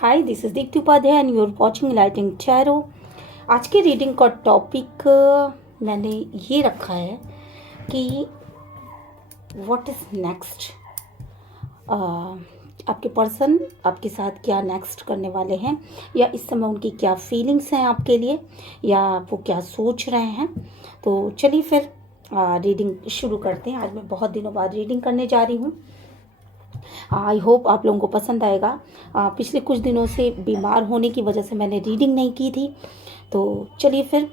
Hi, this is Deepti Upadhyay and you are watching lighting tarot. आज के reading का topic मैंने ये रखा है कि व्हाट इज़ नेक्स्ट। आपके पर्सन आपके साथ क्या नेक्स्ट करने वाले हैं, या इस समय उनकी क्या फीलिंग्स हैं आपके लिए, या वो क्या सोच रहे हैं। तो चलिए फिर रीडिंग शुरू करते हैं। आज मैं बहुत दिनों बाद रीडिंग करने जा रही हूँ। आई होप आप लोगों को पसंद आएगा। पिछले कुछ दिनों से बीमार होने की वजह से मैंने रीडिंग नहीं की थी। तो चलिए फिर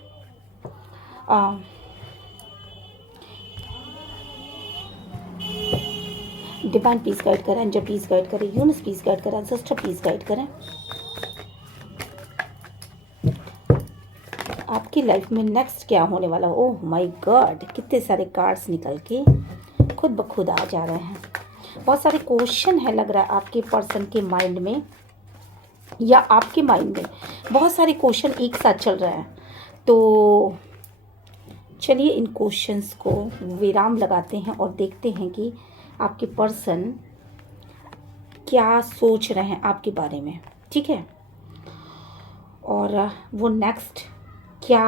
डिवाइन प्लीज गाइड करें, एंजल प्लीज गाइड करें, यूनिवर्स प्लीज गाइड करें, सिस्टर प्लीज गाइड करें। आपकी लाइफ में नेक्स्ट क्या होने वाला। ओह माय गॉड, कितने सारे कार्ड्स निकल के खुद ब खुद आ जा रहे हैं। बहुत सारे क्वेश्चन है लग रहा है आपके पर्सन के माइंड में, या आपके माइंड में बहुत सारे क्वेश्चन एक साथ चल रहे हैं। तो चलिए इन क्वेश्चंस को विराम लगाते हैं और देखते हैं कि आपके पर्सन क्या सोच रहे हैं आपके बारे में। ठीक है, और वो नेक्स्ट क्या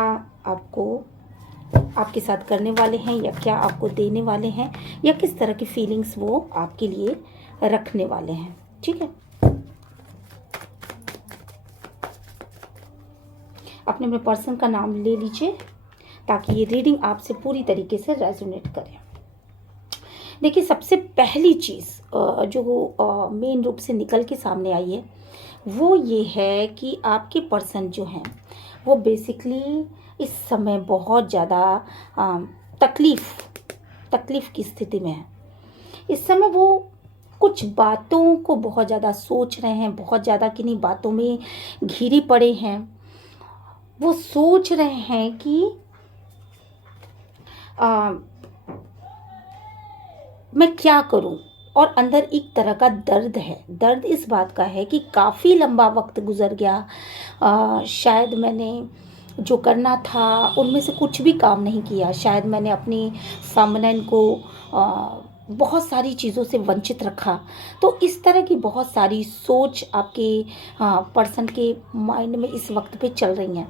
आपके साथ करने वाले हैं, या क्या आपको देने वाले हैं, या किस तरह की फीलिंग्स वो आपके लिए रखने वाले हैं। ठीक है, अपने अपने पर्सन का नाम ले लीजिए ताकि ये रीडिंग आपसे पूरी तरीके से रेजोनेट करे। देखिए, सबसे पहली चीज़ जो मेन रूप से निकल के सामने आई है वो ये है कि आपके पर्सन जो हैं वो बेसिकली इस समय बहुत ज़्यादा तकलीफ़ की स्थिति में है। इस समय वो कुछ बातों को बहुत ज़्यादा सोच रहे हैं, बहुत ज़्यादा किन्हीं बातों में घिरी पड़े हैं। वो सोच रहे हैं कि मैं क्या करूं, और अंदर एक तरह का दर्द है। दर्द इस बात का है कि काफ़ी लंबा वक्त गुजर गया। शायद मैंने जो करना था उनमें से कुछ भी काम नहीं किया। शायद मैंने अपनी फेमिनिन को बहुत सारी चीज़ों से वंचित रखा। तो इस तरह की बहुत सारी सोच आपके पर्सन के माइंड में इस वक्त पे चल रही हैं।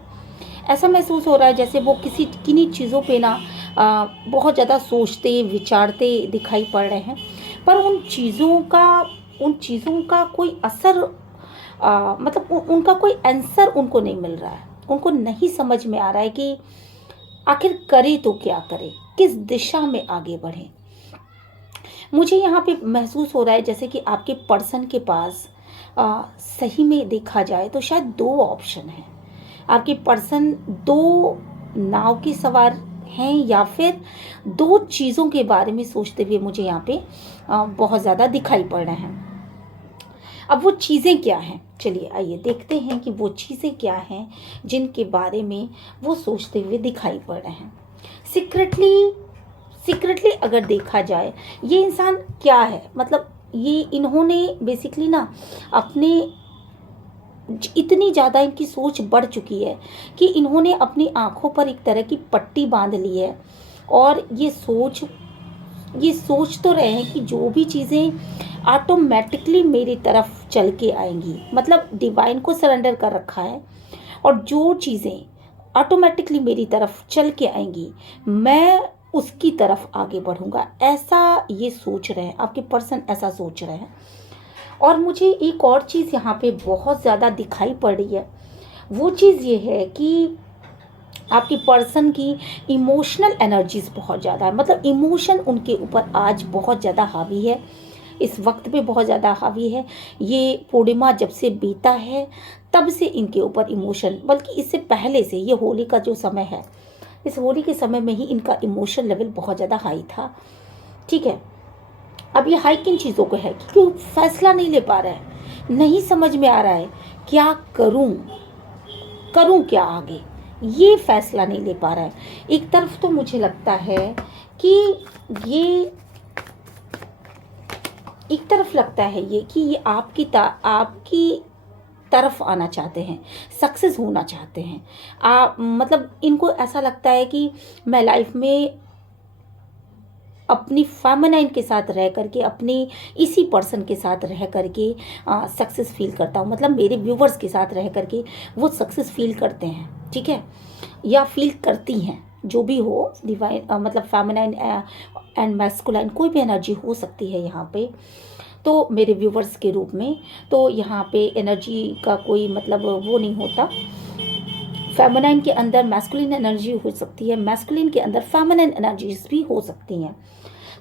ऐसा महसूस हो रहा है जैसे वो किन्हीं चीज़ों पे ना बहुत ज़्यादा सोचते विचारते दिखाई पड़ रहे हैं, पर उन चीज़ों का कोई असर मतलब उनका कोई आंसर उनको नहीं मिल रहा है। उनको नहीं समझ में आ रहा है कि आखिर करे तो क्या करे, किस दिशा में आगे बढ़े। मुझे यहाँ पे महसूस हो रहा है जैसे कि आपके पर्सन के पास सही में देखा जाए तो शायद दो ऑप्शन हैं। आपके पर्सन दो नाव की सवार हैं, या फिर दो चीज़ों के बारे में सोचते हुए मुझे यहाँ पे बहुत ज़्यादा दिखाई पड़ रहे हैं। अब वो चीज़ें क्या हैं, चलिए आइए देखते हैं कि वो चीज़ें क्या हैं जिनके बारे में वो सोचते हुए दिखाई पड़ रहे हैं। सीक्रेटली अगर देखा जाए ये इंसान क्या है, मतलब ये इन्होंने बेसिकली ना अपने इतनी ज़्यादा इनकी सोच बढ़ चुकी है कि इन्होंने अपनी आँखों पर एक तरह की पट्टी बांध ली है, और ये सोच तो रहे हैं कि जो भी चीज़ें ऑटोमेटिकली मेरी तरफ चल के आएंगी, मतलब डिवाइन को सरेंडर कर रखा है, और जो चीज़ें ऑटोमेटिकली मेरी तरफ चल के आएंगी मैं उसकी तरफ आगे बढ़ूँगा। ऐसा ये सोच रहे हैं, आपके पर्सन ऐसा सोच रहे हैं। और मुझे एक और चीज़ यहाँ पे बहुत ज़्यादा दिखाई पड़ रही है। वो चीज़ ये है कि आपके पर्सन की इमोशनल एनर्जीज बहुत ज़्यादा है, मतलब इमोशन उनके ऊपर आज बहुत ज़्यादा हावी है, इस वक्त पे बहुत ज़्यादा हावी है। ये पूर्णिमा जब से बीता है तब से इनके ऊपर इमोशन, बल्कि इससे पहले से, ये होली का जो समय है, इस होली के समय में ही इनका इमोशन लेवल बहुत ज़्यादा हाई था। ठीक है, अब ये हाई किन चीज़ों को है क्योंकि फैसला नहीं ले पा रहा है, नहीं समझ में आ रहा है क्या करूं क्या आगे, ये फैसला नहीं ले पा रहा है। एक तरफ तो मुझे लगता है कि ये आपकी तरफ आना चाहते हैं, सक्सेस होना चाहते हैं। मतलब इनको ऐसा लगता है कि मैं लाइफ में अपनी फेमिनाइन के साथ रह करके, अपने इसी पर्सन के साथ रह करके सक्सेस फील करता हूँ। मतलब मेरे व्यूवर्स के साथ रह करके वो सक्सेस फील करते हैं, ठीक है, या फील करती हैं, जो भी हो, डिवाइन मतलब फेमिनाइन एंड मैस्कुलाइन कोई भी एनर्जी हो सकती है यहाँ पे, तो मेरे व्यूवर्स के रूप में। तो यहाँ पे एनर्जी का कोई मतलब वो नहीं होता। फेमिनाइन के अंदर मैस्कुलिन एनर्जी हो सकती है, मैस्कुलिन के अंदर फेमिनाइन एनर्जीज भी हो सकती हैं।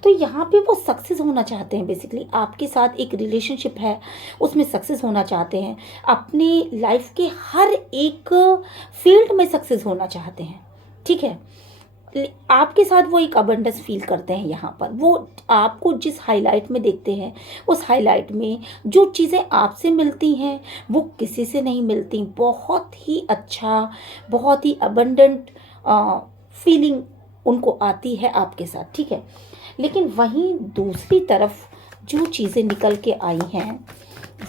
तो यहाँ पे वो सक्सेस होना चाहते हैं, बेसिकली आपके साथ एक रिलेशनशिप है उसमें सक्सेस होना चाहते हैं, अपनी लाइफ के हर एक फील्ड में सक्सेस होना चाहते हैं, ठीक है। आपके साथ वो एक अबंडेंस फील करते हैं। यहाँ पर वो आपको जिस हाईलाइट में देखते हैं, उस हाईलाइट में जो चीज़ें आपसे मिलती हैं वो किसी से नहीं मिलती। बहुत ही अच्छा, बहुत ही अबंडेंट फीलिंग उनको आती है आपके साथ, ठीक है। लेकिन वहीं दूसरी तरफ जो चीज़ें निकल के आई हैं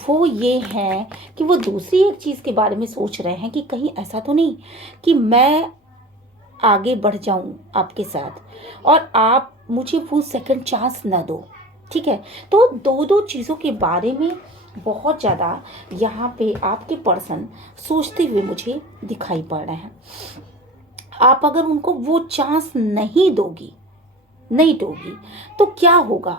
वो ये हैं कि वो दूसरी एक चीज़ के बारे में सोच रहे हैं कि कहीं ऐसा तो नहीं कि मैं आगे बढ़ जाऊं आपके साथ और आप मुझे वो सेकंड चांस ना दो, ठीक है। तो दो दो चीज़ों के बारे में बहुत ज़्यादा यहाँ पे आपके पर्सन सोचते हुए मुझे दिखाई पड़ रहे हैं। आप अगर उनको वो चांस नहीं दोगी तो क्या होगा,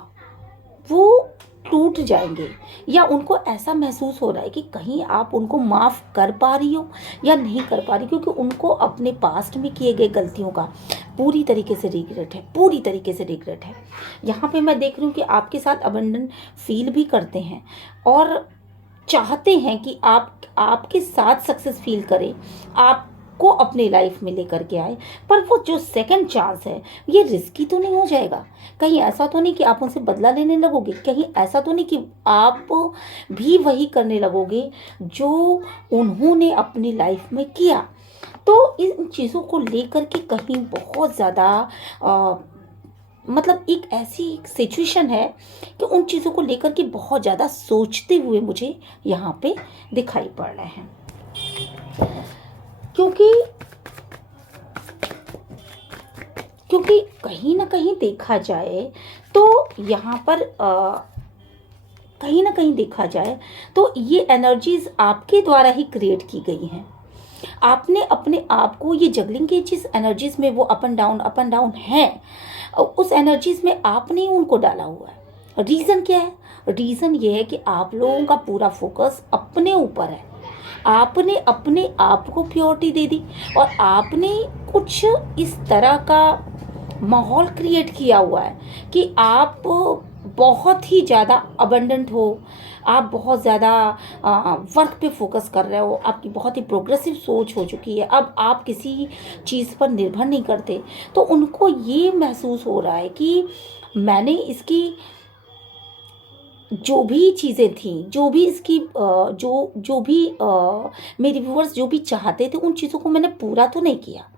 वो टूट जाएंगे, या उनको ऐसा महसूस हो रहा है कि कहीं आप उनको माफ़ कर पा रही हो या नहीं कर पा रही, क्योंकि उनको अपने पास्ट में किए गए गलतियों का पूरी तरीके से रिग्रेट है। यहाँ पे मैं देख रही हूँ कि आपके साथ अबंडन फील भी करते हैं और चाहते हैं कि आप आपके साथ सक्सेस फील करें, आपको अपने लाइफ में लेकर के आए। पर वो जो सेकंड चांस है ये रिस्की तो नहीं हो जाएगा? कहीं ऐसा तो नहीं कि आप उनसे बदला लेने लगोगे? कहीं ऐसा तो नहीं कि आप भी वही करने लगोगे जो उन्होंने अपनी लाइफ में किया? तो इन चीज़ों को लेकर के कहीं बहुत ज़्यादा मतलब एक ऐसी सिचुएशन है कि उन चीज़ों को लेकर के बहुत ज़्यादा सोचते हुए मुझे यहाँ पे दिखाई पड़ रहे हैं। क्योंकि कहीं ना कहीं देखा जाए तो यहाँ पर कहीं ना कहीं देखा जाए तो ये एनर्जीज आपके द्वारा ही क्रिएट की गई हैं। आपने अपने आप को, ये जगलिंग के जिस एनर्जीज में वो अप एंड डाउन है, उस एनर्जीज में आपने उनको डाला हुआ है। रीज़न क्या है? रीज़न ये है कि आप लोगों का पूरा फोकस अपने ऊपर है। आपने अपने आप को प्योरिटी दे दी और आपने कुछ इस तरह का माहौल क्रिएट किया हुआ है कि आप बहुत ही ज़्यादा अबंडेंट हो, आप बहुत ज़्यादा वर्क पे फोकस कर रहे हो, आपकी बहुत ही प्रोग्रेसिव सोच हो चुकी है। अब आप किसी चीज़ पर निर्भर नहीं करते। तो उनको ये महसूस हो रहा है कि मैंने इसकी जो भी चीज़ें थी, जो भी इसकी जो भी मेरे व्यूअर्स जो भी चाहते थे, उन चीज़ों को मैंने पूरा तो नहीं किया,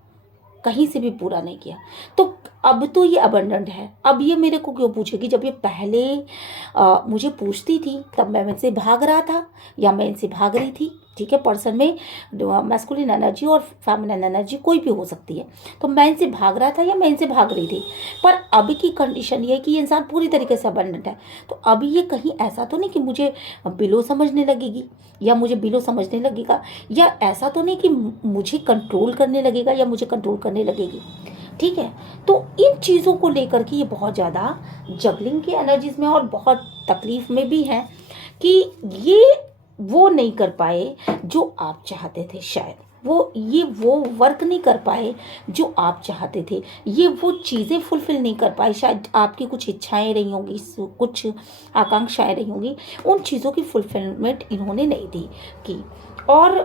कहीं से भी पूरा नहीं किया। तो अब तो ये अबंडेंट है। अब ये मेरे को क्यों पूछेगी? जब ये पहले मुझे पूछती थी तब मैं इनसे भाग रहा था या मैं इनसे भाग रही थी, ठीक है। पर्सन में मैस्कुलिन एनर्जी और फेमिनिन एनर्जी कोई भी हो सकती है। तो मैं इनसे भाग रहा था या मैं इनसे भाग रही थी। पर अब की कंडीशन ये है कि ये इंसान पूरी तरीके से अबंडेंट है। तो अब ये कहीं ऐसा तो नहीं कि मुझे बिलो समझने लगेगी या मुझे बिलो समझने लगेगा, या ऐसा तो नहीं कि मुझे कंट्रोल करने लगेगा या मुझे कंट्रोल करने लगेगी, ठीक है। तो इन चीज़ों को लेकर के ये बहुत ज़्यादा जगलिंग की एनर्जीज में और बहुत तकलीफ में भी हैं कि ये वो नहीं कर पाए जो आप चाहते थे। शायद वो वर्क नहीं कर पाए जो आप चाहते थे, ये वो चीज़ें फुलफिल नहीं कर पाए। शायद आपकी कुछ इच्छाएं रही होंगी, कुछ आकांक्षाएं रही होंगी, उन चीज़ों की फुलफिलमेंट इन्होंने नहीं दी की। और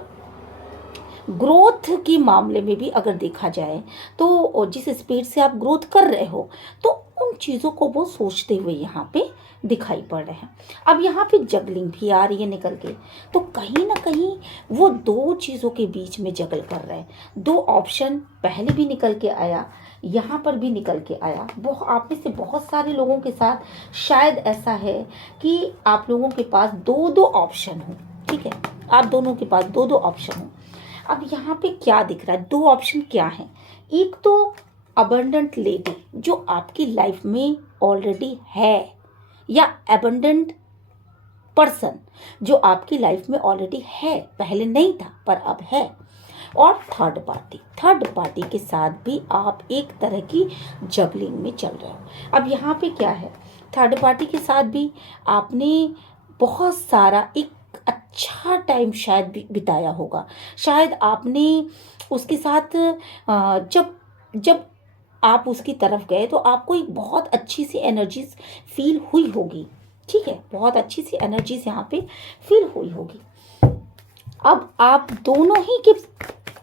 ग्रोथ के मामले में भी अगर देखा जाए तो जिस स्पीड से आप ग्रोथ कर रहे हो, तो उन चीज़ों को वो सोचते हुए यहाँ पे दिखाई पड़ रहे हैं। अब यहाँ पे जगलिंग भी आ रही है निकल के, तो कहीं ना कहीं वो दो चीज़ों के बीच में जगल कर रहे हैं। दो ऑप्शन पहले भी निकल के आया, यहाँ पर भी निकल के आया। आप में से बहुत सारे लोगों के साथ शायद ऐसा है कि आप लोगों के पास दो दो ऑप्शन हो, ठीक है। आप दोनों के पास दो दो ऑप्शन हो। अब यहाँ पे क्या दिख रहा है? दो ऑप्शन क्या है? एक तो अबंडेंट लेडी जो आपकी लाइफ में ऑलरेडी है, या एबंडेंट पर्सन जो आपकी लाइफ में ऑलरेडी है, पहले नहीं था पर अब है। और थर्ड पार्टी के साथ भी आप एक तरह की जगलिंग में चल रहे हो। अब यहाँ पे क्या है, थर्ड पार्टी के साथ भी आपने बहुत सारा एक अच्छा टाइम शायद बिताया होगा। शायद आपने उसके साथ जब जब आप उसकी तरफ गए तो आपको एक बहुत अच्छी सी एनर्जी फील हुई होगी। ठीक है, बहुत अच्छी सी एनर्जीज यहाँ पे फील हुई होगी। अब आप दोनों ही के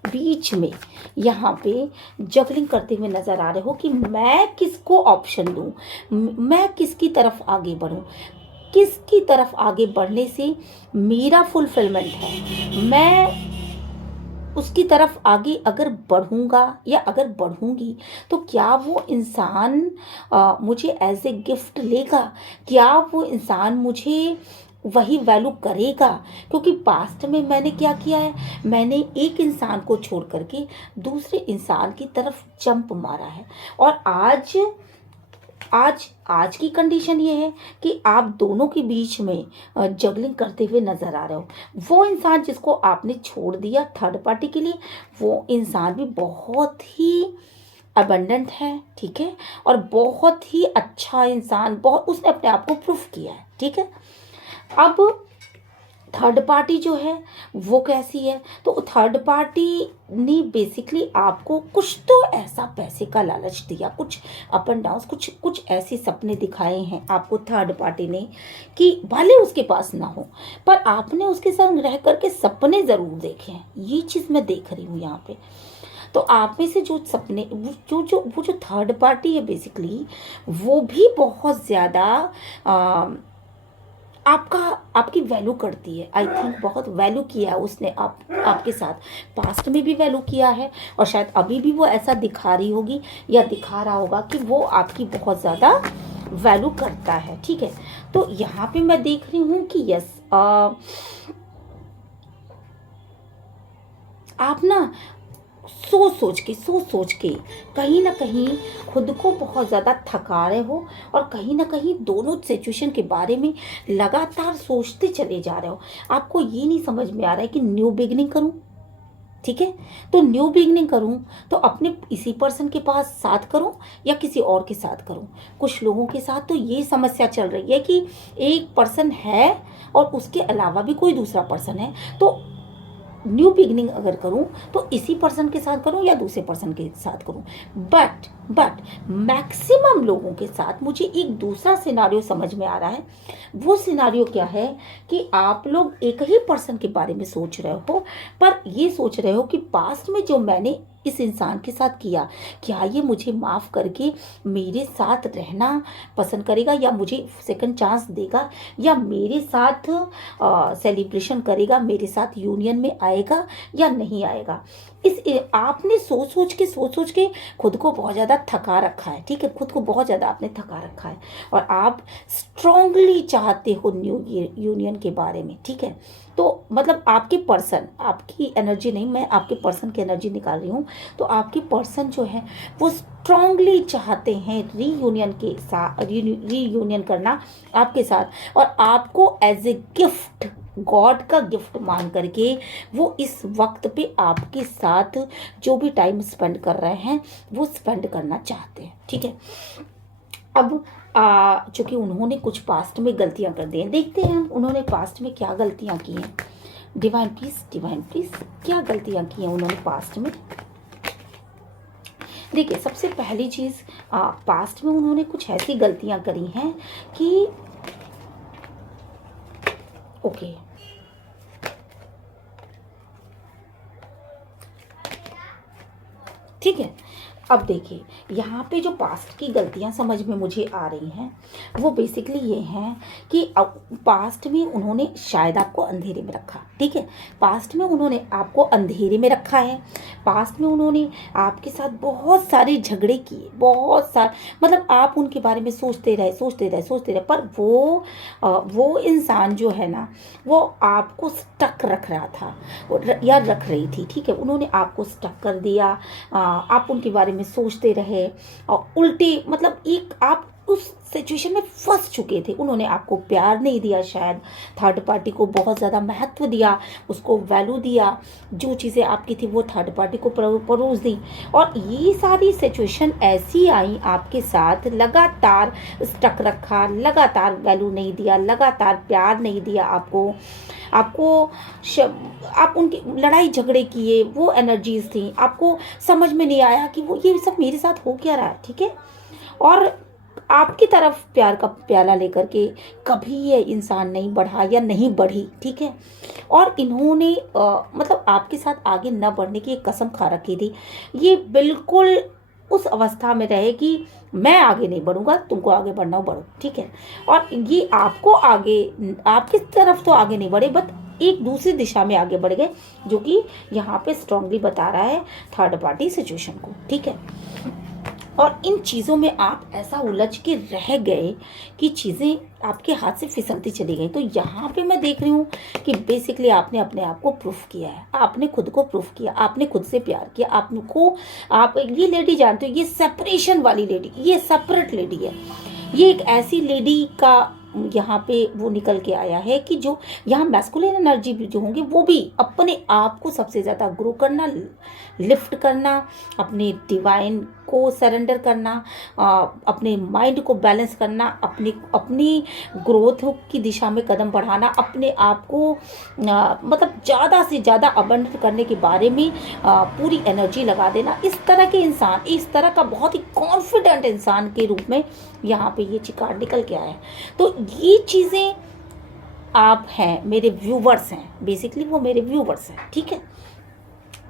बीच में यहाँ पे जगलिंग करते हुए नजर आ रहे हो कि मैं किसको ऑप्शन दूँ, मैं किसकी तरफ आगे बढ़ूँ, किसकी तरफ आगे बढ़ने से मेरा फुलफिलमेंट है, मैं उसकी तरफ आगे अगर बढ़ूंगा या अगर बढ़ूंगी तो क्या वो इंसान मुझे एज ए गिफ्ट लेगा, क्या वो इंसान मुझे वही वैल्यू करेगा। क्योंकि पास्ट में मैंने क्या किया है, मैंने एक इंसान को छोड़ करके दूसरे इंसान की तरफ जंप मारा है। और आज की कंडीशन ये है कि आप दोनों के बीच में जगलिंग करते हुए नजर आ रहे हो। वो इंसान जिसको आपने छोड़ दिया थर्ड पार्टी के लिए, वो इंसान भी बहुत ही अबंडेंट है, ठीक है, और बहुत ही अच्छा इंसान, बहुत उसने अपने आप को प्रूफ किया है। ठीक है, अब थर्ड पार्टी जो है वो कैसी है, तो थर्ड पार्टी ने बेसिकली आपको कुछ तो ऐसा पैसे का लालच दिया, कुछ अप एंड डाउन, कुछ ऐसे सपने दिखाए हैं आपको थर्ड पार्टी ने कि भले उसके पास ना हो पर आपने उसके संग रह करके सपने ज़रूर देखे हैं। ये चीज़ मैं देख रही हूँ यहाँ पे। तो आप में से जो सपने वो जो थर्ड पार्टी है बेसिकली वो भी बहुत ज़्यादा आपकी वैल्यू करती है। आई थिंक बहुत वैल्यू किया है उसने आपके साथ, पास्ट में भी वैल्यू किया है और शायद अभी भी वो ऐसा दिखा रही होगी या दिखा रहा होगा कि वो आपकी बहुत ज़्यादा वैल्यू करता है। ठीक है, तो यहाँ पे मैं देख रही हूँ कि यस आप ना सोच सोच के कहीं ना कहीं खुद को बहुत ज़्यादा थका रहे हो और कहीं ना कहीं दोनों सिचुएशन के बारे में लगातार सोचते चले जा रहे हो। आपको ये नहीं समझ में आ रहा है कि न्यू बिगनिंग करूं। ठीक है, तो न्यू बिगनिंग करूं तो अपने इसी पर्सन के पास साथ करूं या किसी और के साथ करूं। कुछ लोगों के साथ तो ये समस्या चल रही है कि एक पर्सन है और उसके अलावा भी कोई दूसरा पर्सन है, तो न्यू बिगनिंग अगर करूं तो इसी पर्सन के साथ करूं या दूसरे पर्सन के साथ करूं। बट मैक्सिमम लोगों के साथ मुझे एक दूसरा सिनारियो समझ में आ रहा है। वो सिनारियो क्या है कि आप लोग एक ही पर्सन के बारे में सोच रहे हो पर ये सोच रहे हो कि पास्ट में जो मैंने इस इंसान के साथ किया, क्या ये मुझे माफ़ करके मेरे साथ रहना पसंद करेगा या मुझे सेकंड चांस देगा या मेरे साथ सेलिब्रेशन करेगा, मेरे साथ यूनियन में आएगा या नहीं आएगा। आपने सोच सोच के खुद को बहुत ज़्यादा थका रखा है। ठीक है, खुद को बहुत ज़्यादा आपने थका रखा है और आप स्ट्रांगली चाहते हो न्यू यूनियन के बारे में। ठीक है, तो मतलब आपके पर्सन, आपकी एनर्जी नहीं, मैं आपके पर्सन की एनर्जी निकाल रही हूँ। तो आपके पर्सन जो है वो स्ट्रांगली चाहते हैं रीयूनियन के साथ, रीयूनियन करना आपके साथ, और आपको एज ए गिफ्ट, गॉड का गिफ्ट मान करके वो इस वक्त पे आपके साथ जो भी टाइम स्पेंड कर रहे हैं वो स्पेंड करना चाहते हैं। ठीक है, अब चूँकि उन्होंने कुछ पास्ट में गलतियां कर दी हैं, देखते हैं उन्होंने पास्ट में क्या गलतियां की हैं। डिवाइन प्लीज क्या गलतियां की हैं उन्होंने पास्ट में। देखिए, सबसे पहली चीज़, पास्ट में उन्होंने कुछ ऐसी गलतियां करी हैं कि ओके, ठीक है, अब देखिए यहाँ पे जो पास्ट की गलतियाँ समझ में मुझे आ रही हैं वो बेसिकली ये हैं कि अब पास्ट में उन्होंने शायद आपको अंधेरे में रखा। ठीक है, पास्ट में उन्होंने आपको अंधेरे में रखा है। पास्ट में उन्होंने आपके साथ बहुत सारे झगड़े किए, बहुत सारे, मतलब आप उनके बारे में सोचते रहे पर वो इंसान जो है ना वो आपको स्टक रख रहा था या रख रही थी। ठीक है, उन्होंने आपको स्टक कर दिया, आप उनके बारे में सोचते रहे और उल्टे, मतलब एक आप उस सिचुएशन में फंस चुके थे। उन्होंने आपको प्यार नहीं दिया, शायद थर्ड पार्टी को बहुत ज़्यादा महत्व दिया, उसको वैल्यू दिया, जो चीज़ें आपकी थी वो थर्ड पार्टी को परोस दी, और ये सारी सिचुएशन ऐसी आई आपके साथ, लगातार स्टक रखा, लगातार वैल्यू नहीं दिया, लगातार प्यार नहीं दिया आपको आप उनकी लड़ाई झगड़े किए, वो एनर्जीज थी, आपको समझ में नहीं आया कि वो ये सब मेरे साथ हो क्या रहा है, ठीक है। और आपकी तरफ प्यार का प्याला लेकर के कभी ये इंसान नहीं बढ़ा या नहीं बढ़ी, ठीक है। और इन्होंने मतलब आपके साथ आगे न बढ़ने की एक कसम खा रखी थी। ये बिल्कुल उस अवस्था में रहे कि मैं आगे नहीं बढ़ूंगा, तुमको आगे बढ़ना हो बढ़ो, ठीक है। और ये आपको आगे, आपकी तरफ तो आगे नहीं बढ़े, बट एक दूसरी दिशा में आगे बढ़ गए, जो कि यहाँ पे स्ट्रांगली बता रहा है थर्ड पार्टी सिचुएशन को, ठीक है। और इन चीज़ों में आप ऐसा उलझ के रह गए कि चीज़ें आपके हाथ से फिसलती चली गई। तो यहाँ पे मैं देख रही हूँ कि बेसिकली आपने अपने आप को प्रूफ किया है, आपने खुद को प्रूफ किया, आपने खुद से प्यार किया, आपको आप ये लेडी जानते हो, ये सेपरेशन वाली लेडी, ये सेपरेट लेडी है। ये एक ऐसी लेडी का यहाँ पे वो निकल के आया है कि जो यहाँ मैस्कुलिन एनर्जी भी जो होंगे वो भी अपने आप को सबसे ज़्यादा ग्रो करना, लिफ्ट करना, अपने डिवाइन को सरेंडर करना, अपने माइंड को बैलेंस करना, अपनी ग्रोथ की दिशा में कदम बढ़ाना, अपने आप को मतलब ज़्यादा से ज़्यादा अबंडेंट करने के बारे में पूरी एनर्जी लगा देना। इस तरह के इंसान, इस तरह का बहुत ही कॉन्फिडेंट इंसान के रूप में यहाँ पे ये चिकार निकल के आया है। तो ये चीज़ें आप हैं, मेरे व्यूवर्स हैं, बेसिकली वो मेरे व्यूवर्स हैं, ठीक है।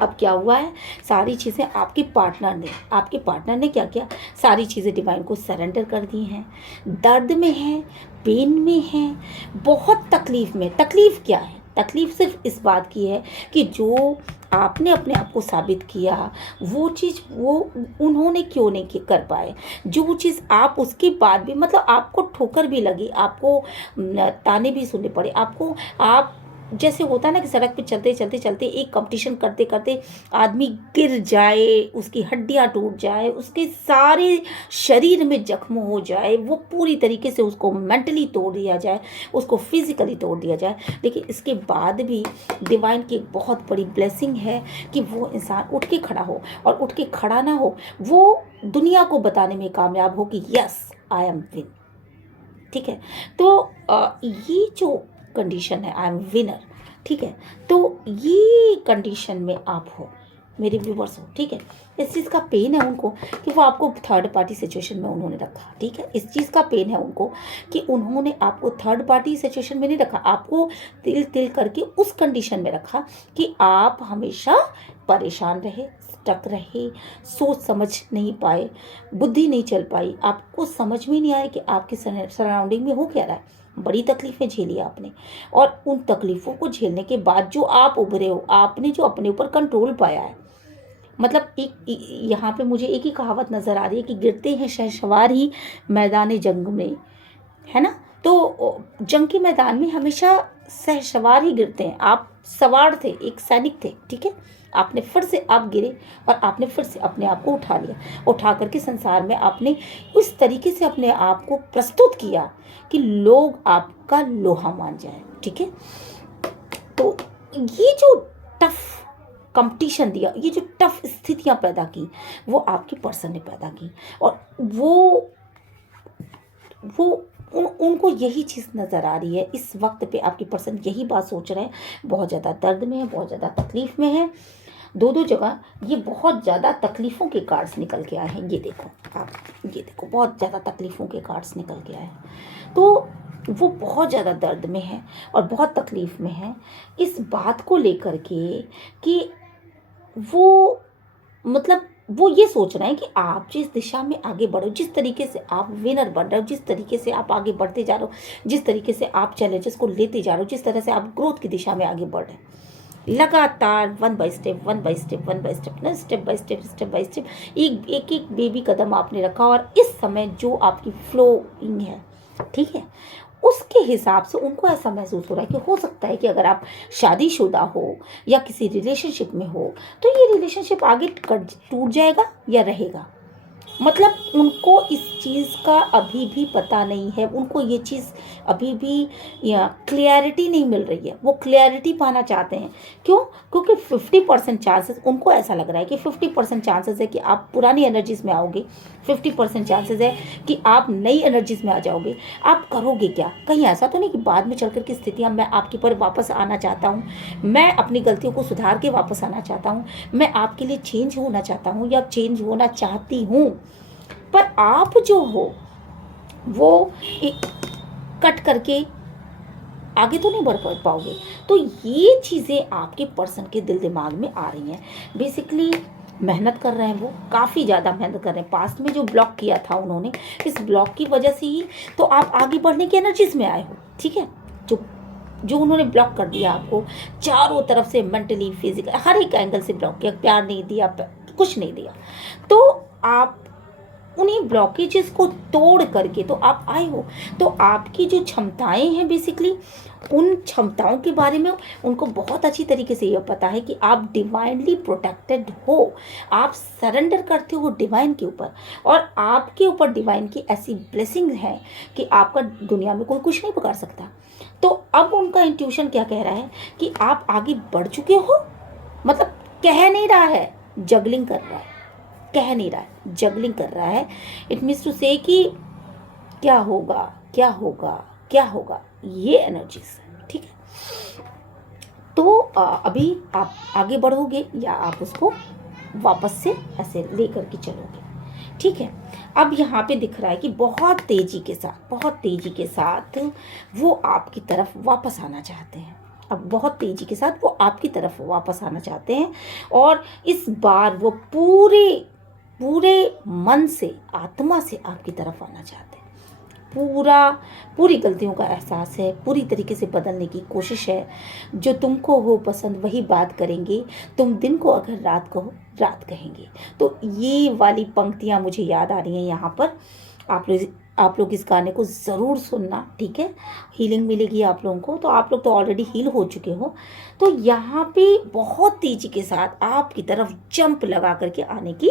अब क्या हुआ है, सारी चीज़ें आपके पार्टनर ने क्या किया, सारी चीज़ें डिवाइन को सरेंडर कर दी हैं। दर्द में है, पेन में है, बहुत तकलीफ में। तकलीफ क्या है, तकलीफ सिर्फ इस बात की है कि जो आपने अपने आप को साबित किया, वो चीज़ वो उन्होंने क्यों नहीं कर पाए। जो चीज़ आप उसके बाद भी, मतलब आपको ठोकर भी लगी, आपको ताने भी सुनने पड़े, आपको, आप जैसे होता है ना कि सड़क पे चलते एक कंपटीशन करते करते आदमी गिर जाए, उसकी हड्डियां टूट जाए, उसके सारे शरीर में जख्म हो जाए, वो पूरी तरीके से उसको मेंटली तोड़ दिया जाए, उसको फिजिकली तोड़ दिया जाए। देखिए इसके बाद भी डिवाइन की एक बहुत बड़ी ब्लेसिंग है कि वो इंसान उठ के खड़ा हो, और उठ के खड़ा ना हो, वो दुनिया को बताने में कामयाब हो कि यस आई एम विन, ठीक है। तो ये जो कंडीशन है, आई एम विनर, ठीक है। तो ये कंडीशन में आप हो, मेरे व्यूवर्स हो, ठीक है। इस चीज़ का पेन है उनको कि वो आपको थर्ड पार्टी सिचुएशन में उन्होंने रखा, ठीक है। इस चीज़ का पेन है उनको कि उन्होंने आपको थर्ड पार्टी सिचुएशन में नहीं रखा, आपको तिल तिल करके उस कंडीशन में रखा कि आप हमेशा परेशान रहे, स्टक रहे, सोच समझ नहीं पाए, बुद्धि नहीं चल पाई, आपको समझ में नहीं आया कि आपके सराउंडिंग में हो क्या रहा है। बड़ी तकलीफ़ें झेली आपने, और उन तकलीफ़ों को झेलने के बाद जो आप उभरे हो, आपने जो अपने ऊपर कंट्रोल पाया है। मतलब एक यहाँ पे मुझे एक ही कहावत नज़र आ रही है कि गिरते हैं शहसवार ही मैदान जंग में, है ना। तो जंग के मैदान में हमेशा शहसवार ही गिरते हैं। आप सवार थे, एक सैनिक थे, ठीक है। आपने फिर से आप गिरे, और आपने फिर से अपने आप को उठा लिया, उठा करके संसार में आपने उस तरीके से अपने आप को प्रस्तुत किया कि लोग आपका लोहा मान जाए, ठीक है। तो ये जो टफ कंपटीशन दिया, ये जो टफ स्थितियां पैदा की, वो आपके पर्सन ने पैदा की, और वो उनको यही चीज़ नज़र आ रही है इस वक्त पे। आपकी पर्सन यही बात सोच रहे हैं, बहुत ज़्यादा दर्द में है, बहुत ज़्यादा तकलीफ़ में है। दो जगह ये बहुत ज़्यादा तकलीफ़ों के कार्ड्स निकल के आए हैं। ये देखो आप, ये देखो बहुत ज़्यादा तकलीफ़ों के कार्ड्स निकल के आए हैं। तो वो बहुत ज़्यादा दर्द में है और बहुत तकलीफ़ में है इस बात को लेकर के कि वो, मतलब वो ये सोच रहे हैं कि आप जिस दिशा में आगे बढ़ो, जिस तरीके से आप विनर बन रहे हो, जिस तरीके से आप आगे बढ़ते जा रहे हो, जिस तरीके से आप चैलेंजेस को लेते जा रहे हो, जिस तरह से आप ग्रोथ की दिशा में आगे बढ़ रहे हैं, लगातार वन बाय स्टेप ना, स्टेप बाय स्टेप एक बेबी कदम आपने रखा, और इस समय जो आपकी फ्लोइंग है, ठीक है, उसके हिसाब से उनको ऐसा महसूस हो रहा है कि हो सकता है कि अगर आप शादीशुदा हो या किसी रिलेशनशिप में हो तो ये रिलेशनशिप आगे टूट जाएगा या रहेगा। मतलब उनको इस चीज़ का अभी भी पता नहीं है, उनको ये चीज़ अभी भी या क्लैरिटी नहीं मिल रही है। वो क्लैरिटी पाना चाहते हैं। क्यों? क्योंकि 50% चांसेस, उनको ऐसा लग रहा है कि 50% चांसेस है कि आप पुरानी एनर्जीज में आओगे, 50% चांसेस है कि आप नई एनर्जीज में आ जाओगे। आप करोगे क्या? कहीं ऐसा तो नहीं कि बाद में चल कर की स्थितियाँ मैं आपके पर वापस आना चाहता हूँ, मैं अपनी गलतियों को सुधार के वापस आना चाहता हूँ, मैं आपके लिए चेंज होना चाहता हूँ या चेंज होना चाहती हूँ, पर आप जो हो वो कट करके आगे तो नहीं बढ़ पाओगे। तो ये चीज़ें आपके पर्सन के दिल दिमाग में आ रही हैं। बेसिकली मेहनत कर रहे हैं, वो काफ़ी ज़्यादा मेहनत कर रहे हैं। पास्ट में जो ब्लॉक किया था उन्होंने, इस ब्लॉक की वजह से ही तो आप आगे बढ़ने की एनर्जीज में आए हो। ठीक है, जो जो उन्होंने ब्लॉक कर दिया आपको चारों तरफ से, मेंटली, फिजिकल, हर एक एंगल से ब्लॉक किया, प्यार नहीं दिया, कुछ नहीं दिया, तो आप उन्हीं ब्लॉकेजेस को तोड़ करके तो आप आए हो। तो आपकी जो क्षमताएं हैं, बेसिकली उन क्षमताओं के बारे में उनको बहुत अच्छी तरीके से ये पता है कि आप डिवाइनली प्रोटेक्टेड हो। आप सरेंडर करते हो डिवाइन के ऊपर, और आपके ऊपर डिवाइन की ऐसी ब्लेसिंग है कि आपका दुनिया में कोई कुछ नहीं बिगाड़ सकता। तो अब उनका इंट्यूशन क्या कह रहा है कि आप आगे बढ़ चुके हो, मतलब कह नहीं रहा है, जगलिंग कर रहा है, कह नहीं रहा है, जगलिंग कर रहा है। इट मीन्स टू से कि क्या होगा, क्या होगा, क्या होगा, ये एनर्जीज है। ठीक है, तो अभी आप आगे बढ़ोगे या आप उसको वापस से ऐसे लेकर के चलोगे। ठीक है, अब यहाँ पे दिख रहा है कि बहुत तेजी के साथ, बहुत तेजी के साथ वो आपकी तरफ वापस आना चाहते हैं। अब बहुत तेजी के साथ वो आपकी तरफ वापस आना चाहते हैं, और इस बार वो पूरे मन से, आत्मा से आपकी तरफ आना चाहते हैं। पूरी गलतियों का एहसास है, पूरी तरीके से बदलने की कोशिश है। जो तुमको हो पसंद वही बात करेंगे, तुम दिन को अगर रात कहो रात कहेंगे। तो ये वाली पंक्तियाँ मुझे याद आ रही हैं यहाँ पर। आप लोग इस गाने को ज़रूर सुनना। ठीक है, हीलिंग मिलेगी आप लोगों को। तो आप लोग तो ऑलरेडी हील हो चुके हो। तो यहाँ पे बहुत तेज़ी के साथ आपकी तरफ जंप लगा करके आने की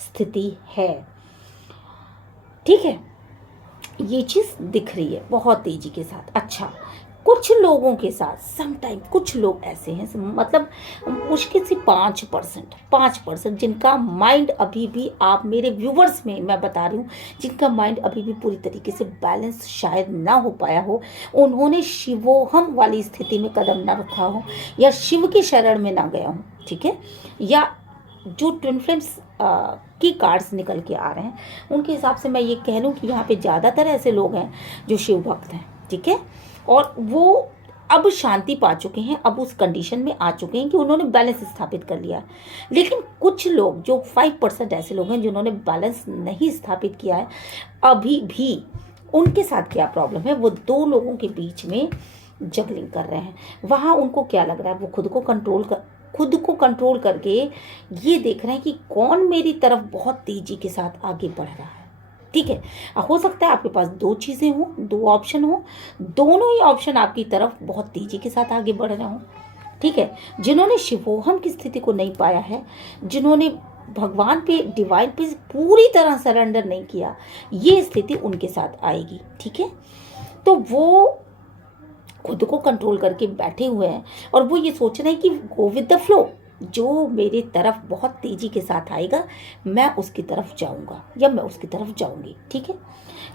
स्थिति है। ठीक है, ये चीज़ दिख रही है बहुत तेजी के साथ। अच्छा, कुछ लोगों के साथ समटाइम कुछ लोग ऐसे हैं, मतलब मुश्किल से 5% जिनका माइंड अभी भी, आप मेरे व्यूवर्स में मैं बता रही हूँ, जिनका माइंड अभी भी पूरी तरीके से बैलेंस शायद ना हो पाया हो, उन्होंने शिवोहम वाली स्थिति में कदम ना रखा हो, या शिव के शरण में ना गया हो। ठीक है, या जो ट्विन फ्लेम्स की कार्ड्स निकल के आ रहे हैं, उनके हिसाब से मैं ये कह लूँ कि यहाँ पे ज़्यादातर ऐसे लोग हैं जो शिव भक्त हैं। ठीक है, और वो अब शांति पा चुके हैं, अब उस कंडीशन में आ चुके हैं कि उन्होंने बैलेंस स्थापित कर लिया। लेकिन कुछ लोग, जो 5% ऐसे लोग हैं जिन्होंने बैलेंस नहीं स्थापित किया है अभी भी, उनके साथ क्या प्रॉब्लम है, वो दो लोगों के बीच में जगलिंग कर रहे हैं। वहाँ उनको क्या लग रहा है, वो खुद को कंट्रोल करके ये देख रहे हैं कि कौन मेरी तरफ बहुत तेजी के साथ आगे बढ़ रहा है। ठीक है, हो सकता है आपके पास दो चीज़ें हों, दो ऑप्शन हो, दोनों ही ऑप्शन आपकी तरफ बहुत तेजी के साथ आगे बढ़ रहे हों। ठीक है, जिन्होंने शिवोहम की स्थिति को नहीं पाया है, जिन्होंने भगवान पे, डिवाइन पे पूरी तरह सरेंडर नहीं किया, ये स्थिति उनके साथ आएगी। ठीक है, तो वो खुद को कंट्रोल करके बैठे हुए हैं, और वो ये सोच रहे हैं कि गो विद द फ्लो, जो मेरी तरफ बहुत तेजी के साथ आएगा मैं उसकी तरफ जाऊंगा या मैं उसकी तरफ जाऊंगी। ठीक है,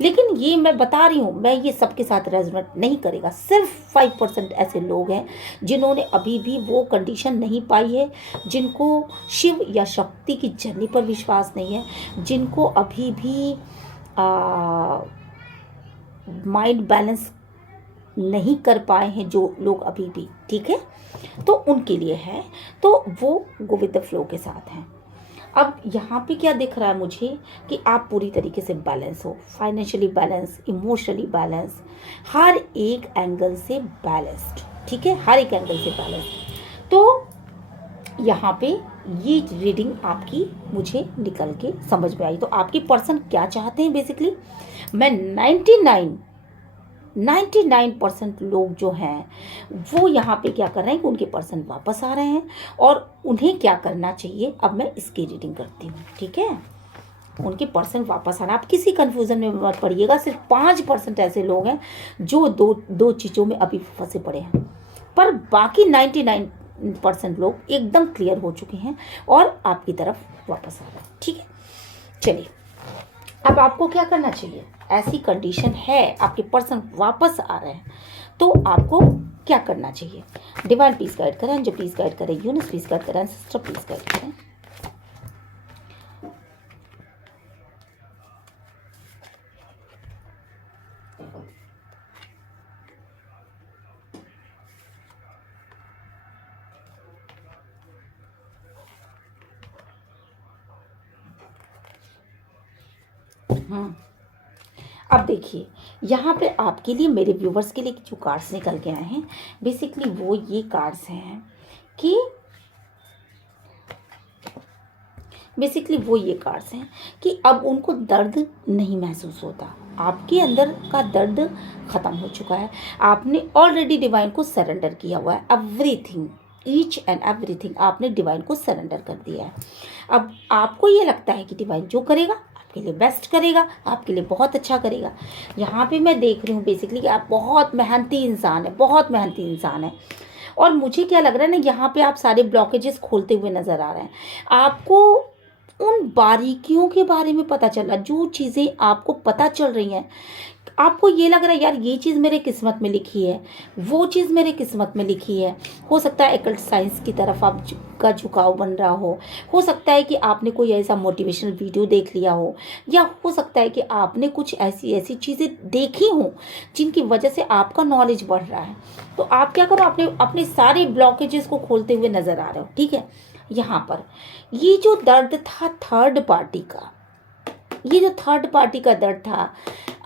लेकिन ये मैं बता रही हूँ, मैं ये सबके साथ रेजोनेट नहीं करेगा। सिर्फ 5% ऐसे लोग हैं जिन्होंने अभी भी वो कंडीशन नहीं पाई है, जिनको शिव या शक्ति की जर्नी पर विश्वास नहीं है, जिनको अभी भी माइंड बैलेंस नहीं कर पाए हैं जो लोग अभी भी। ठीक है, तो उनके लिए है, तो वो गो विद द फ्लो के साथ हैं। अब यहाँ पे क्या दिख रहा है मुझे कि आप पूरी तरीके से बैलेंस हो, फाइनेंशियली बैलेंस, इमोशनली बैलेंस, हर एक एंगल से बैलेंस्ड। ठीक है, हर एक एंगल से बैलेंस्ड। तो यहाँ पे ये रीडिंग आपकी मुझे निकल के समझ में आई। तो आपकी पर्सन क्या चाहते हैं, बेसिकली मैं 99% लोग जो हैं वो यहाँ पे क्या कर रहे हैं कि उनके पर्सन वापस आ रहे हैं, और उन्हें क्या करना चाहिए अब मैं इसकी रीडिंग करती हूँ। ठीक है, उनके पर्सन वापस आना। आप किसी कंफ्यूजन में मत पड़िएगा। सिर्फ 5% ऐसे लोग हैं जो दो चीज़ों में अभी फंसे पड़े हैं, पर बाकी 99% लोग एकदम क्लियर हो चुके हैं और आपकी तरफ वापस आ रहे हैं। ठीक है, चलिए अब आपको क्या करना चाहिए। ऐसी कंडीशन है, आपके पर्सन वापस आ रहे हैं, तो आपको क्या करना चाहिए। डिवाइन पीस गाइड करें, जो पीस गाइड करें, यूनिवर्स पीस गाइड करें, सिस्टर पीस गाइड करें। अब देखिए यहाँ पे आपके लिए, मेरे व्यूवर्स के लिए जो कार्ड्स निकल के आए हैं, बेसिकली वो ये कार्ड्स हैं कि अब उनको दर्द नहीं महसूस होता। आपके अंदर का दर्द ख़त्म हो चुका है। आपने ऑलरेडी डिवाइन को सरेंडर किया हुआ है। एवरीथिंग, ईच एंड एवरीथिंग आपने डिवाइन को सरेंडर कर दिया है। अब आपको ये लगता है कि डिवाइन जो करेगा आपके लिए बेस्ट करेगा, आपके लिए बहुत अच्छा करेगा। यहाँ पे मैं देख रही हूँ बेसिकली कि आप बहुत मेहनती इंसान है, बहुत मेहनती इंसान है। और मुझे क्या लग रहा है ना, यहाँ पे आप सारे ब्लॉकेजेस खोलते हुए नज़र आ रहे हैं। आपको उन बारीकियों के बारे में पता चल रहा, जो चीज़ें आपको पता चल रही हैं, आपको ये लग रहा है यार ये चीज़ मेरे किस्मत में लिखी है, वो चीज़ मेरे किस्मत में लिखी है। हो सकता है एकल्ट साइंस की तरफ आपका झुकाव बन रहा हो सकता है कि आपने कोई ऐसा मोटिवेशनल वीडियो देख लिया हो, या हो सकता है कि आपने कुछ ऐसी चीज़ें देखी हों जिनकी वजह से आपका नॉलेज बढ़ रहा है। तो आप क्या करो, अपने सारे ब्लॉकेजेस को खोलते हुए नज़र आ रहे हो। ठीक है, यहाँ पर ये जो दर्द था थर्ड पार्टी का, ये जो थर्ड पार्टी का दर्द था,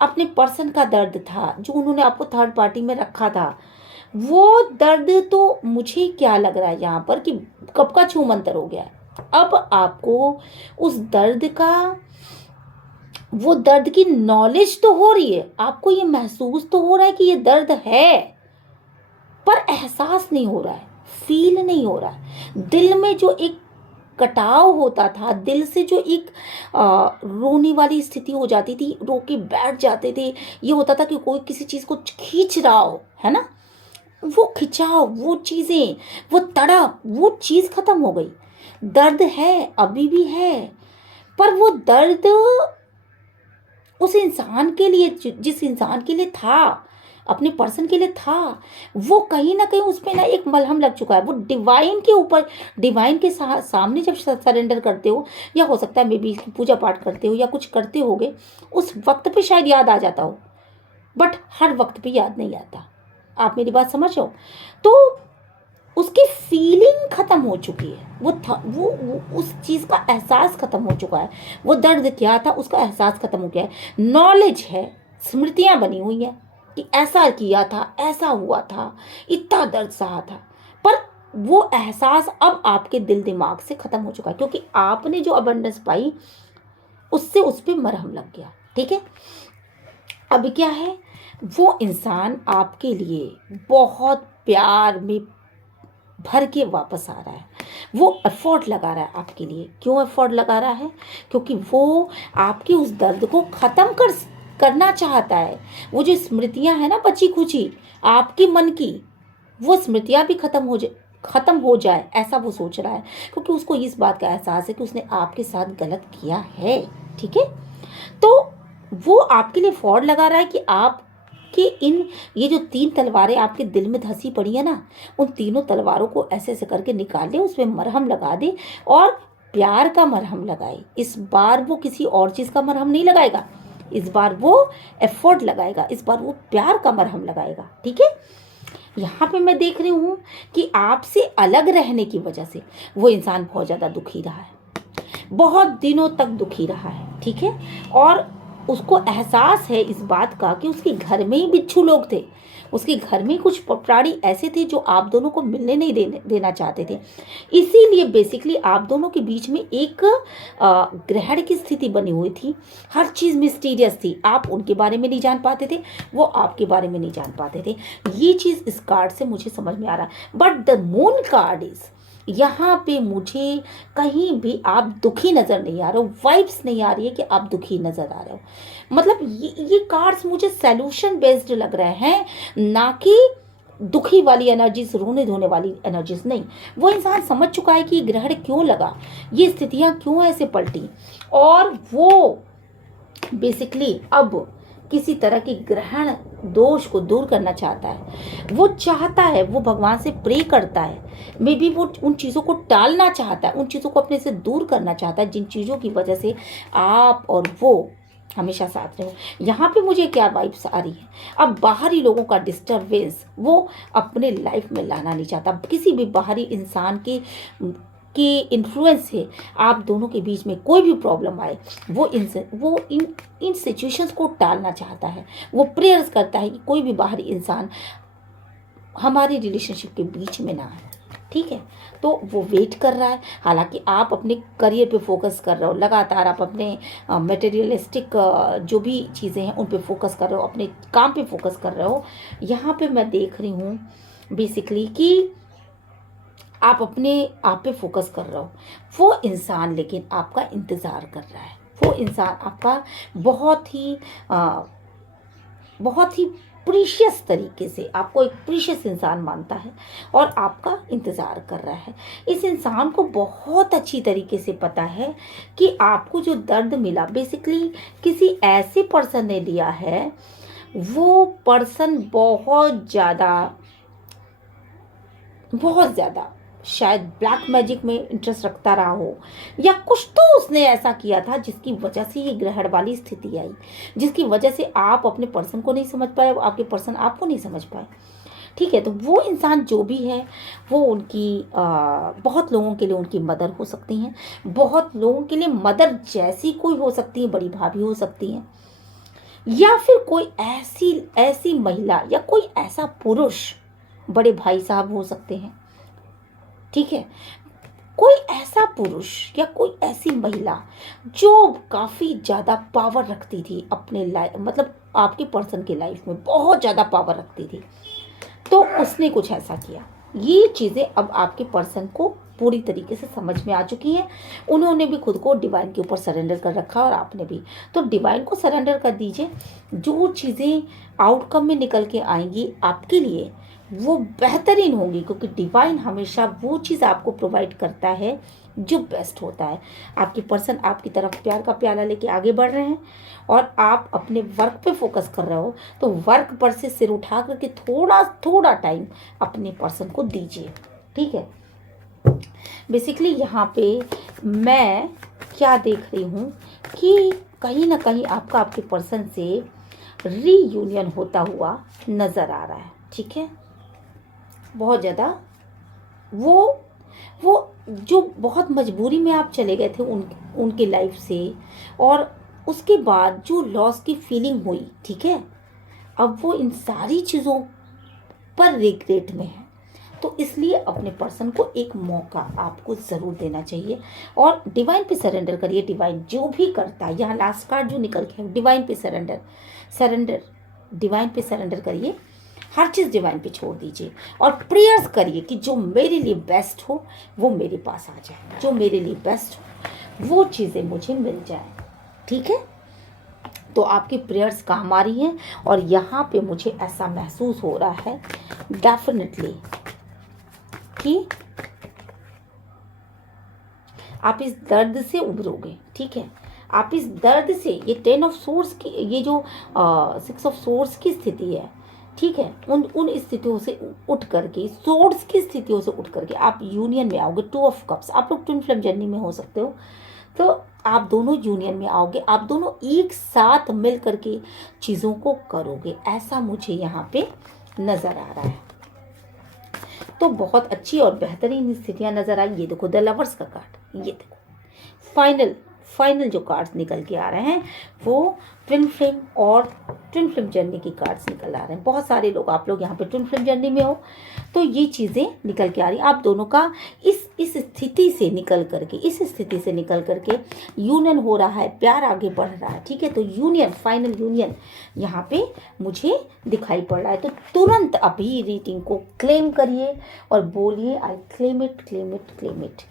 अपने पर्सन का दर्द था, जो उन्होंने आपको थर्ड पार्टी में रखा था, वो दर्द तो मुझे क्या लग रहा है यहाँ पर कि कब का छू मंतर हो गया है। अब आपको उस दर्द का, वो दर्द की नॉलेज तो हो रही है, आपको ये महसूस तो हो रहा है कि ये दर्द है, पर एहसास नहीं हो रहा है, फील नहीं हो रहा है। दिल में जो एक कटाव होता था, दिल से जो एक रोने वाली स्थिति हो जाती थी, रो के बैठ जाते थे, ये होता था कि कोई किसी चीज़ को खींच रहा हो, है ना, वो खिंचाव, वो चीज़ें, वो तड़प, वो चीज़ खत्म हो गई। दर्द है, अभी भी है, पर वो दर्द उस इंसान के लिए, जिस इंसान के लिए था, अपने पर्सन के लिए था, वो कहीं ना कहीं उस पर ना एक मलहम लग चुका है। वो डिवाइन के ऊपर, डिवाइन के सामने जब सरेंडर करते हो, या हो सकता है मे बी पूजा पाठ करते हो या कुछ करते होगे, उस वक्त पे शायद याद आ जाता हो, बट हर वक्त पे याद नहीं आता। आप मेरी बात समझ रहे हो? तो उसकी फीलिंग खत्म हो चुकी है, वो उस चीज़ का एहसास खत्म हो चुका है। वो दर्द क्या था उसका एहसास खत्म हो गया है। नॉलेज है, स्मृतियाँ बनी हुई हैं कि ऐसा किया था, ऐसा हुआ था, इतना दर्द सहा था, पर वो एहसास अब आपके दिल दिमाग से खत्म हो चुका है, क्योंकि आपने जो अबंडेंस पाई उससे उस पर मरहम लग गया। ठीक है, अब क्या है, वो इंसान आपके लिए बहुत प्यार में भर के वापस आ रहा है। वो एफर्ट लगा रहा है आपके लिए। क्यों एफर्ट लगा रहा है? क्योंकि वो आपके उस दर्द को ख़त्म करना चाहता है। वो जो स्मृतियां हैं ना बची खुची आपके मन की, वो स्मृतियां भी खत्म हो जाए ऐसा वो सोच रहा है, क्योंकि उसको इस बात का एहसास है कि उसने आपके साथ गलत किया है। ठीक है, तो वो आपके लिए फॉर्ड लगा रहा है कि ये जो 3 तलवारें आपके दिल में धंसी पड़ी है ना, उन तीनों तलवारों को ऐसे ऐसे करके निकाल ले, उसमें मरहम लगा दे और प्यार का मरहम लगाए। इस बार वो किसी और चीज़ का मरहम नहीं लगाएगा, इस बार वो एफर्ट लगाएगा, इस बार वो प्यार का मरहम लगाएगा। ठीक है, यहाँ पे मैं देख रही हूँ कि आपसे अलग रहने की वजह से वो इंसान बहुत ज़्यादा दुखी रहा है, बहुत दिनों तक दुखी रहा है। ठीक है, और उसको एहसास है इस बात का कि उसके घर में ही बिच्छू लोग थे, उसके घर में कुछ प्राणी ऐसे थे जो आप दोनों को मिलने नहीं देना चाहते थे। इसीलिए बेसिकली आप दोनों के बीच में एक ग्रहण की स्थिति बनी हुई थी। हर चीज़ मिस्टीरियस थी, आप उनके बारे में नहीं जान पाते थे, वो आपके बारे में नहीं जान पाते थे। ये चीज़ इस कार्ड से मुझे समझ में आ रहा है। But the moon card is, यहाँ पे मुझे कहीं भी आप दुखी नज़र नहीं आ रहे हो, वाइब्स नहीं आ रही है कि आप दुखी नज़र आ रहे हो। मतलब ये कार्ड्स मुझे सॉल्यूशन बेस्ड लग रहे हैं, ना कि दुखी वाली एनर्जीज, रोने धोने वाली एनर्जीज नहीं। वो इंसान समझ चुका है कि ये ग्रहण क्यों लगा, ये स्थितियाँ क्यों ऐसे पलटी, और वो बेसिकली अब किसी तरह की ग्रहण दोष को दूर करना चाहता है। वो चाहता है, वो भगवान से प्रे करता है, मे बी वो उन चीज़ों को टालना चाहता है, उन चीज़ों को अपने से दूर करना चाहता है जिन चीज़ों की वजह से आप और वो हमेशा साथ रहो। यहाँ पे मुझे क्या वाइब्स आ रही है, अब बाहरी लोगों का डिस्टरबेंस वो अपने लाइफ में लाना नहीं चाहता। किसी भी बाहरी इंसान के इन्फ्लुएंस से आप दोनों के बीच में कोई भी प्रॉब्लम आए, वो इन सिचुएशंस को टालना चाहता है। वो प्रेयर्स करता है कि कोई भी बाहरी इंसान हमारी रिलेशनशिप के बीच में ना आए, ठीक है। तो वो वेट कर रहा है। हालांकि आप अपने करियर पे फोकस कर रहे हो, लगातार आप अपने मटेरियलिस्टिक जो भी चीज़ें हैं उन पे फोकस कर रहे हो, अपने काम पे फोकस कर रहे हो। यहाँ पे मैं देख रही हूँ बेसिकली कि आप अपने आप पे फोकस कर रहे हो। वो इंसान लेकिन आपका इंतज़ार कर रहा है। वो इंसान आपका बहुत ही प्रीशियस तरीके से आपको एक प्रीशियस इंसान मानता है और आपका इंतज़ार कर रहा है। इस इंसान को बहुत अच्छी तरीके से पता है कि आपको जो दर्द मिला बेसिकली किसी ऐसे पर्सन ने दिया है। वो पर्सन बहुत ज़्यादा शायद ब्लैक मैजिक में इंटरेस्ट रखता रहा हो, या कुछ तो उसने ऐसा किया था जिसकी वजह से ये ग्रहण वाली स्थिति आई, जिसकी वजह से आप अपने पर्सन को नहीं समझ पाए, आपके पर्सन आपको नहीं समझ पाए, ठीक है। तो वो इंसान जो भी है वो उनकी बहुत लोगों के लिए उनकी मदर हो सकती हैं, बहुत लोगों के लिए मदर जैसी कोई हो सकती है, बड़ी भाभी हो सकती हैं, या फिर कोई ऐसी महिला या कोई ऐसा पुरुष, बड़े भाई साहब हो सकते हैं, ठीक है। कोई ऐसा पुरुष या कोई ऐसी महिला जो काफ़ी ज़्यादा पावर रखती थी अपने लाइफ, मतलब आपके पर्सन की लाइफ में बहुत ज़्यादा पावर रखती थी, तो उसने कुछ ऐसा किया। ये चीज़ें अब आपके पर्सन को पूरी तरीके से समझ में आ चुकी हैं। उन्होंने भी खुद को डिवाइन के ऊपर सरेंडर कर रखा और आपने भी। तो डिवाइन को सरेंडर कर दीजिए। जो चीज़ें आउटकम में निकल के आएंगी आपके लिए वो बेहतरीन होंगी, क्योंकि डिवाइन हमेशा वो चीज़ आपको प्रोवाइड करता है जो बेस्ट होता है। आपके पर्सन आपकी तरफ प्यार का प्याला लेके आगे बढ़ रहे हैं और आप अपने वर्क पे फोकस कर रहे हो, तो वर्क पर से सिर उठा करके थोड़ा टाइम अपने पर्सन को दीजिए, ठीक है। बेसिकली यहाँ पे मैं क्या देख रही हूँ कि कहीं ना कहीं आपका आपके पर्सन से रीयूनियन होता हुआ नज़र आ रहा है, ठीक है। बहुत ज़्यादा वो जो बहुत मजबूरी में आप चले गए थे उनकी लाइफ से, और उसके बाद जो लॉस की फीलिंग हुई, ठीक है, अब वो इन सारी चीज़ों पर रिग्रेट में है। तो इसलिए अपने पर्सन को एक मौका आपको ज़रूर देना चाहिए और डिवाइन पे सरेंडर करिए। डिवाइन जो भी करता है, यहाँ लास्ट कार्ड जो निकल के है, डिवाइन पे सरेंडर डिवाइन पे सरेंडर करिए। हर चीज़ डिवाइन पे छोड़ दीजिए और प्रेयर्स करिए कि जो मेरे लिए बेस्ट हो वो मेरे पास आ जाए, जो मेरे लिए बेस्ट हो वो चीज़ें मुझे मिल जाए, ठीक है। तो आपकी प्रेयर्स काम आ रही हैं और यहाँ पे मुझे ऐसा महसूस हो रहा है डेफिनेटली कि आप इस दर्द से उभरोगे, ठीक है। आप इस दर्द से, ये 10 ऑफ सोर्स की, ये जो 6 ऑफ सोर्स की स्थिति है, ठीक है, उन स्थितियों से उठ करके, सोर्स की स्थितियों से उठ करके आप यूनियन में आओगे। 2 ऑफ कप्स, आप लोग ट्विन फ्लेम जर्नी में हो सकते हो, तो आप दोनों यूनियन में आओगे, आप दोनों एक साथ मिल करके चीज़ों को करोगे, ऐसा मुझे यहाँ पे नज़र आ रहा है। तो बहुत अच्छी और बेहतरीन स्थितियाँ नज़र आई। ये देखो द लवर्स का कार्ड, ये देखो फाइनल जो कार्ड्स निकल के आ रहे हैं वो ट्विन फ्लेम और ट्विन फ्लेम जर्नी की कार्ड्स निकल आ रहे हैं। बहुत सारे लोग, आप लोग यहाँ पे ट्विन फ्लेम जर्नी में हो, तो ये चीज़ें निकल के आ रही हैं। आप दोनों का इस इस स्थिति से निकल करके यूनियन हो रहा है, प्यार आगे बढ़ रहा है, ठीक है। तो यूनियन, फाइनल यूनियन यहाँ पे मुझे दिखाई पड़ रहा है। तो तुरंत अभी रीडिंग को क्लेम करिए और बोलिए I claim it, claim it, claim it,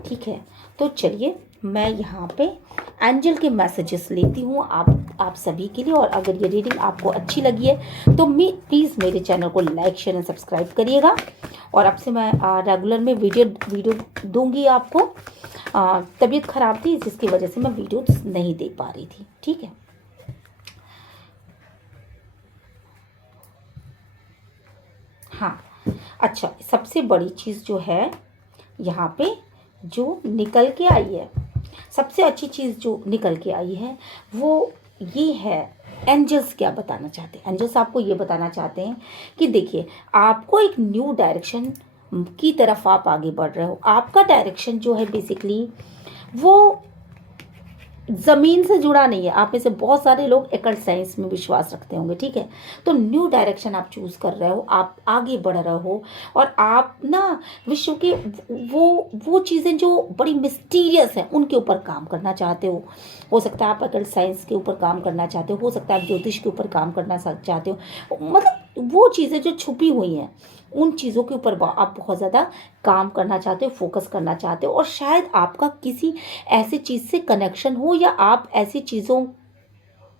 ठीक है। तो चलिए मैं यहाँ पे एंजल के मैसेजेस लेती हूँ आप सभी के लिए। और अगर ये रीडिंग आपको अच्छी लगी है तो प्लीज़ मेरे चैनल को लाइक, शेयर एंड सब्सक्राइब करिएगा। और अब से मैं रेगुलर में वीडियो दूंगी आपको। तबीयत ख़राब थी जिसकी वजह से मैं वीडियो नहीं दे पा रही थी, ठीक है। हाँ, अच्छा, सबसे बड़ी चीज़ जो है यहाँ पे जो निकल के आई है, सबसे अच्छी चीज़ जो निकल के आई है वो ये है। एंजल्स क्या बताना चाहते हैं? एंजल्स आपको ये बताना चाहते हैं कि देखिए, आपको एक न्यू डायरेक्शन की तरफ आप आगे बढ़ रहे हो। आपका डायरेक्शन जो है बेसिकली वो ज़मीन से जुड़ा नहीं है। आप में से बहुत सारे लोग एकल साइंस में विश्वास रखते होंगे, ठीक है। तो न्यू डायरेक्शन आप चूज़ कर रहे हो, आप आगे बढ़ रहे हो और आप ना विश्व के वो चीज़ें जो बड़ी मिस्टीरियस हैं उनके ऊपर काम करना चाहते हो सकता है आप एकल साइंस के ऊपर काम करना चाहते हो सकता है आप ज्योतिष के ऊपर काम करना चाहते हो। मतलब वो चीज़ें जो छुपी हुई हैं उन चीज़ों के ऊपर आप बहुत ज़्यादा काम करना चाहते हो, फोकस करना चाहते हो। और शायद आपका किसी ऐसी चीज़ से कनेक्शन हो या आप ऐसी चीज़ों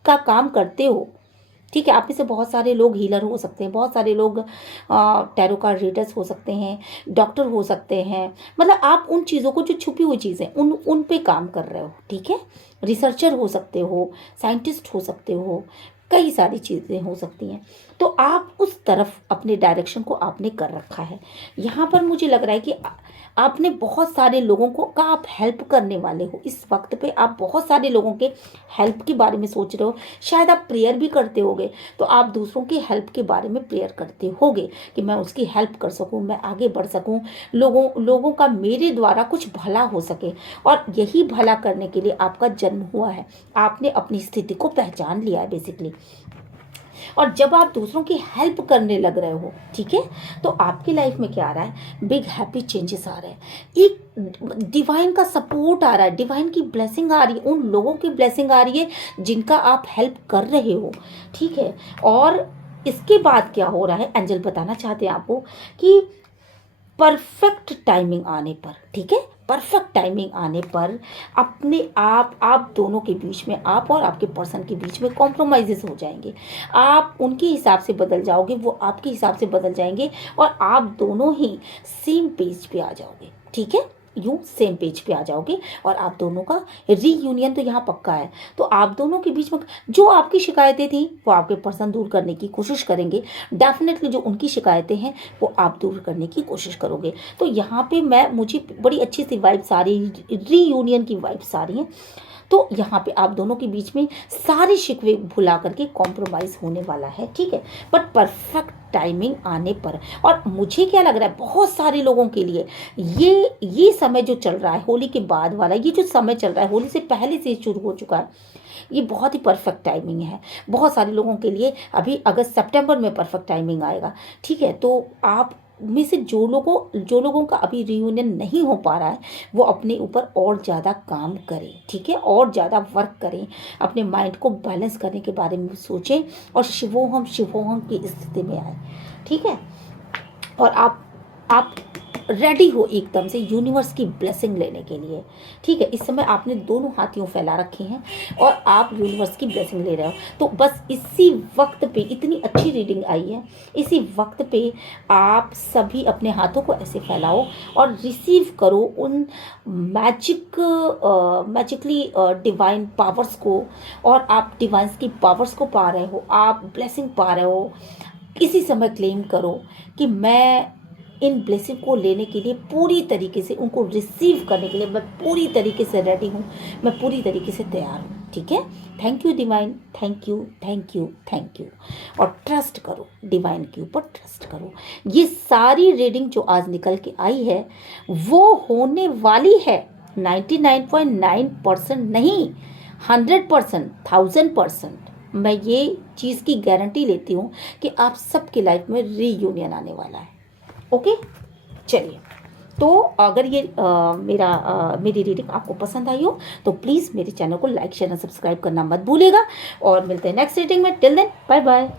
का काम करते हो, ठीक है। आप में से बहुत सारे लोग हीलर हो सकते हैं, बहुत सारे लोग टैरो कार्ड रीडर्स हो सकते हैं, डॉक्टर हो सकते हैं। मतलब आप उन चीज़ों को जो छुपी हुई चीज़ें उन पे काम कर रहे हो, ठीक है। रिसर्चर हो सकते हो, साइंटिस्ट हो सकते हो, कई सारी चीज़ें हो सकती हैं। तो आप उस तरफ अपने डायरेक्शन को आपने कर रखा है। यहाँ पर मुझे लग रहा है कि आपने बहुत सारे लोगों को का आप हेल्प करने वाले हो। इस वक्त पे आप बहुत सारे लोगों के हेल्प के बारे में सोच रहे हो। शायद आप प्रेयर भी करते होगे, तो आप दूसरों की हेल्प के बारे में प्रेयर करते होगे कि मैं उसकी हेल्प कर सकूं, मैं आगे बढ़ सकूं, लोगों का मेरे द्वारा कुछ भला हो सके। और यही भला करने के लिए आपका जन्म हुआ है। आपने अपनी स्थिति को पहचान लिया है बेसिकली। और जब आप दूसरों की हेल्प करने लग रहे हो, ठीक है, तो आपकी लाइफ में क्या आ रहा है? बिग हैप्पी चेंजेस आ रहे हैं। एक डिवाइन का सपोर्ट आ रहा है, डिवाइन की ब्लेसिंग आ रही है, उन लोगों की ब्लेसिंग आ रही है जिनका आप हेल्प कर रहे हो, ठीक है। और इसके बाद क्या हो रहा है? एंजल बताना चाहते हैं आपको कि परफेक्ट टाइमिंग आने पर, ठीक है, परफेक्ट टाइमिंग आने पर अपने आप दोनों के बीच में, आप और आपके पर्सन के बीच में कॉम्प्रोमाइज़ेस हो जाएंगे। आप उनके हिसाब से बदल जाओगे, वो आपके हिसाब से बदल जाएंगे और आप दोनों ही सेम पेज पे आ जाओगे, ठीक है। यूँ सेम पेज पे आ जाओगे और आप दोनों का रीयूनियन तो यहाँ पक्का है। तो आप दोनों के बीच में जो आपकी शिकायतें थी वो आपके पर्सन दूर करने की कोशिश करेंगे। डेफिनेटली जो उनकी शिकायतें हैं वो आप दूर करने की कोशिश करोगे। तो यहाँ पे मुझे बड़ी अच्छी सी वाइब्स आ रही, रीयूनियन की वाइब्स आ रही हैं। तो यहाँ पे आप दोनों के बीच में सारे शिकवे भुला करके कॉम्प्रोमाइज़ होने वाला है, ठीक है। बट परफेक्ट टाइमिंग आने पर, और मुझे क्या लग रहा है बहुत सारे लोगों के लिए ये समय जो चल रहा है होली के बाद वाला, ये जो समय चल रहा है होली से पहले से शुरू हो चुका है, ये बहुत ही परफेक्ट टाइमिंग है। बहुत सारे लोगों के लिए अभी अगस्त सितंबर में परफेक्ट टाइमिंग आएगा, ठीक है। तो आप में से जो लोगों का अभी रियूनियन नहीं हो पा रहा है वो अपने ऊपर और ज़्यादा काम करें, ठीक है, और ज़्यादा वर्क करें, अपने माइंड को बैलेंस करने के बारे में सोचें और शिवोहम की स्थिति में आए, ठीक है। और आप रेडी हो एकदम से यूनिवर्स की ब्लेसिंग लेने के लिए, ठीक है। इस समय आपने दोनों हाथियों फैला रखे हैं और आप यूनिवर्स की ब्लेसिंग ले रहे हो। तो बस इसी वक्त पे इतनी अच्छी रीडिंग आई है, इसी वक्त पे आप सभी अपने हाथों को ऐसे फैलाओ और रिसीव करो उन मैजिकली डिवाइन पावर्स को। और आप डिवाइन्स की पावर्स को पा रहे हो, आप ब्लेसिंग पा रहे हो। इसी समय क्लेम करो कि मैं इन ब्लेसिंग को लेने के लिए पूरी तरीके से, उनको रिसीव करने के लिए मैं पूरी तरीके से रेडी हूँ, मैं पूरी तरीके से तैयार हूँ, ठीक है। Thank you divine, thank you, thank you, thank you. और ट्रस्ट करो, डिवाइन के ऊपर ट्रस्ट करो। ये सारी रीडिंग जो आज निकल के आई है वो होने वाली है 99.9% नहीं, 100%, 1000%। मैं ये चीज़ की गारंटी लेती हूँ कि आप सबकी लाइफ में रीयूनियन आने वाला है। ओके, चलिए तो अगर ये मेरी रीडिंग आपको पसंद आई हो तो प्लीज़ मेरे चैनल को लाइक शेयर और सब्सक्राइब करना मत भूलिएगा, और मिलते हैं नेक्स्ट रीडिंग में। Till then bye bye.